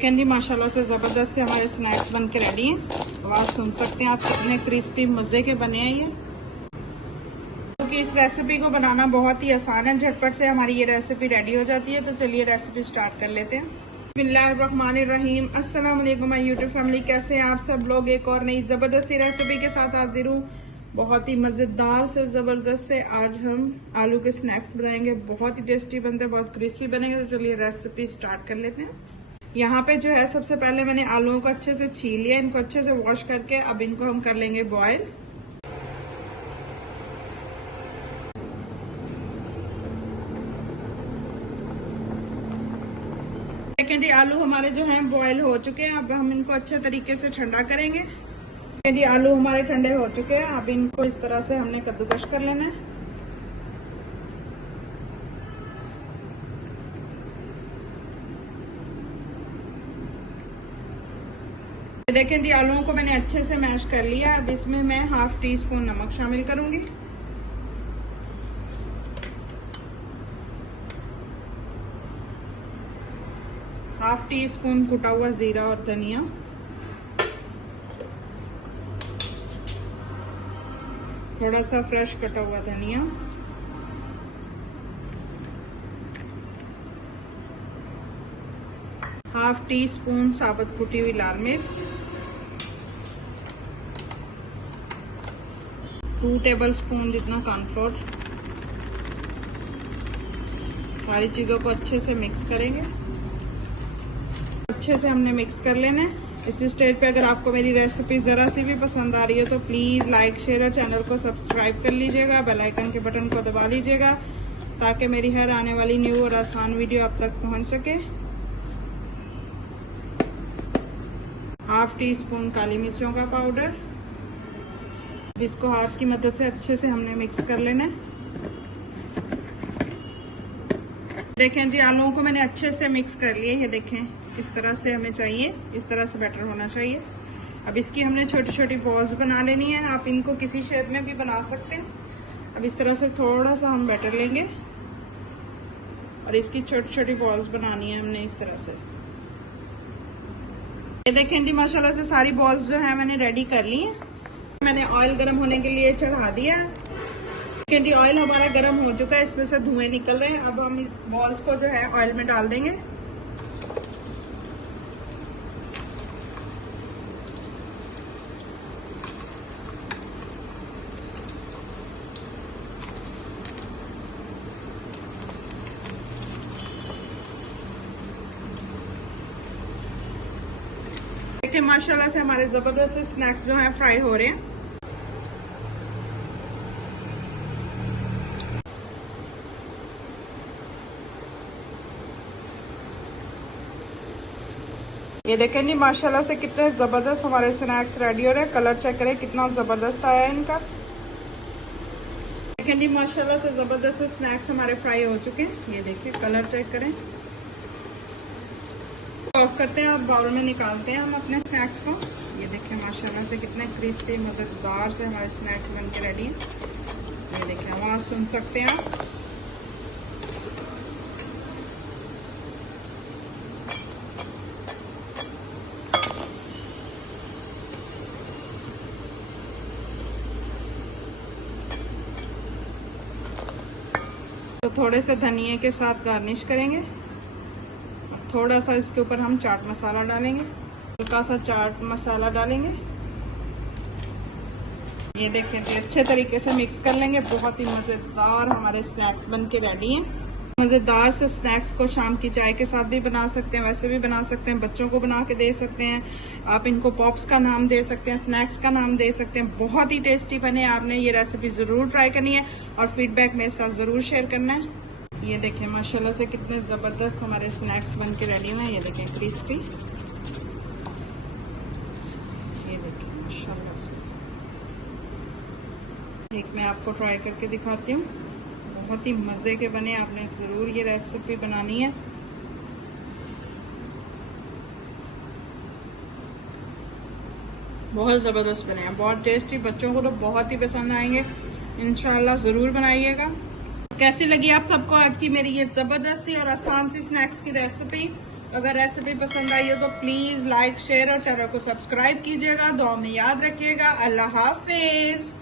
जी माशाल्लाह से ज़बरदस्त से हमारे स्नैक्स बन के रेडी हैं। तो आप सुन सकते हैं आप कितने क्रिस्पी मज़े के बने हैं ये। क्योंकि इस रेसिपी को बनाना बहुत ही आसान है, झटपट से हमारी ये रेसिपी रेडी हो जाती है। तो चलिए रेसिपी स्टार्ट कर लेते हैं। बिस्मिल्लाहिर्रहमानिर्रहीम। अस्सलाम वालेकुम माय यूट्यूब फैमिली, कैसे हैं आप सब लोग। एक और नई ज़बरदस्ती रेसिपी के साथ हाजिर हूँ। बहुत ही मज़ेदार से ज़बरदस्त से आज हम आलू के स्नैक्स बनाएंगे। बहुत ही टेस्टी बनते हैं, बहुत क्रिस्पी बनेंगे। तो चलिए रेसिपी स्टार्ट कर लेते हैं। यहाँ पे जो है सबसे पहले मैंने आलूओं को अच्छे से छील लिया, इनको अच्छे से वॉश करके अब इनको हम कर लेंगे बॉयल। देखिए जी आलू हमारे जो हैं बॉयल हो चुके हैं। अब हम इनको अच्छे तरीके से ठंडा करेंगे। देखिए जी आलू हमारे ठंडे हो चुके हैं। अब इनको इस तरह से हमने कद्दूकश कर लेना है। देखें जी आलूओं को मैंने अच्छे से मैश कर लिया। अब इसमें मैं हाफ टी स्पून नमक शामिल करूंगी। हाफ टी स्पून कुटा हुआ जीरा और धनिया, थोड़ा सा फ्रेश कटा हुआ धनिया, हाफ टी स्पून साबुत कुटी हुई लाल मिर्च, 2 टेबलस्पून जितना कॉर्नफ्लोर। सारी चीजों को अच्छे से मिक्स करेंगे। अच्छे से हमने मिक्स कर लेना है। इस स्टेज पे अगर आपको मेरी रेसिपी जरा सी भी पसंद आ रही है तो प्लीज लाइक शेयर और चैनल को सब्सक्राइब कर लीजिएगा। बेल आइकन के बटन को दबा लीजिएगा ताकि मेरी हर आने वाली न्यू और आसान वीडियो आप तक पहुंच सके। हाफ टी स्पून काली मिर्चों का पाउडर। इसको हाथ की मदद से अच्छे से हमने मिक्स कर लेना है। देखें जी आलूओं को मैंने अच्छे से मिक्स कर लिया। ये देखें इस तरह से हमें चाहिए, इस तरह से बैटर होना चाहिए। अब इसकी हमने छोटी छोटी बॉल्स बना लेनी है। आप इनको किसी शेप में भी बना सकते हैं। अब इस तरह से थोड़ा सा हम बैटर लेंगे और इसकी छोटी छोटी बॉल्स बनानी है हमने इस तरह से। ये देखें जी माशाल्लाह से सारी बॉल्स जो है मैंने रेडी कर ली है। मैंने ऑयल गर्म होने के लिए चढ़ा दिया है। देखिए जी ऑयल हमारा गर्म हो चुका है, इसमें से धुएं निकल रहे हैं। अब हम इस बॉल्स को जो है ऑयल में डाल देंगे। देखिए माशाल्लाह से हमारे जबरदस्त स्नैक्स जो हैं फ्राई हो रहे हैं। ये देखें जी माशाल्लाह से कितने जबरदस्त हमारे स्नैक्स रेडी हो रहे हैं। कलर चेक करें कितना जबरदस्त आया है इनका। देखें जी माशाल्लाह से जबरदस्त स्नैक्स हमारे फ्राई हो चुके हैं। ये देखिए कलर चेक करें। ऑफ करते हैं और बाउल में निकालते हैं हम अपने स्नैक्स को। ये देखें माशाल्लाह से कितने क्रिस्पी मजेदार से हमारे स्नैक्स बन के रेडी हैं। ये देखें आवाज सुन सकते हैं आप। तो थोड़े से धनिए के साथ गार्निश करेंगे। थोड़ा सा इसके ऊपर हम चाट मसाला डालेंगे, हल्का सा चाट मसाला डालेंगे। ये देखिए अच्छे तरीके से मिक्स कर लेंगे। बहुत ही मजेदार हमारे स्नैक्स बन के रेडी हैं। मजेदार से स्नैक्स को शाम की चाय के साथ भी बना सकते हैं, वैसे भी बना सकते हैं, बच्चों को बना के दे सकते हैं। आप इनको पॉप्स का नाम दे सकते हैं, स्नैक्स का नाम दे सकते हैं। बहुत ही टेस्टी बने। आपने ये रेसिपी जरूर ट्राई करनी है और फीडबैक मेरे साथ जरूर शेयर करना है। ये देखें माशाल्लाह से कितने जबरदस्त हमारे स्नैक्स बन के रेडी हुए हैं। ये देखें क्रिस्पी। ये देखें माशाल्लाह से। एक मैं आपको ट्राई करके दिखाती हूँ। बहुत ही मजे के बने। आपने जरूर ये रेसिपी बनानी है। बहुत जबरदस्त बने हैं, बहुत टेस्टी। बच्चों को तो बहुत ही पसंद आएंगे। इंशाल्लाह जरूर बनाइएगा। कैसी लगी आप सबको आज की मेरी ये जबरदस्त सी और आसान सी स्नैक्स की रेसिपी। अगर रेसिपी पसंद आई हो तो प्लीज लाइक शेयर और चैनल को सब्सक्राइब कीजिएगा। दुआ में याद रखिएगा। अल्लाह हाफिज।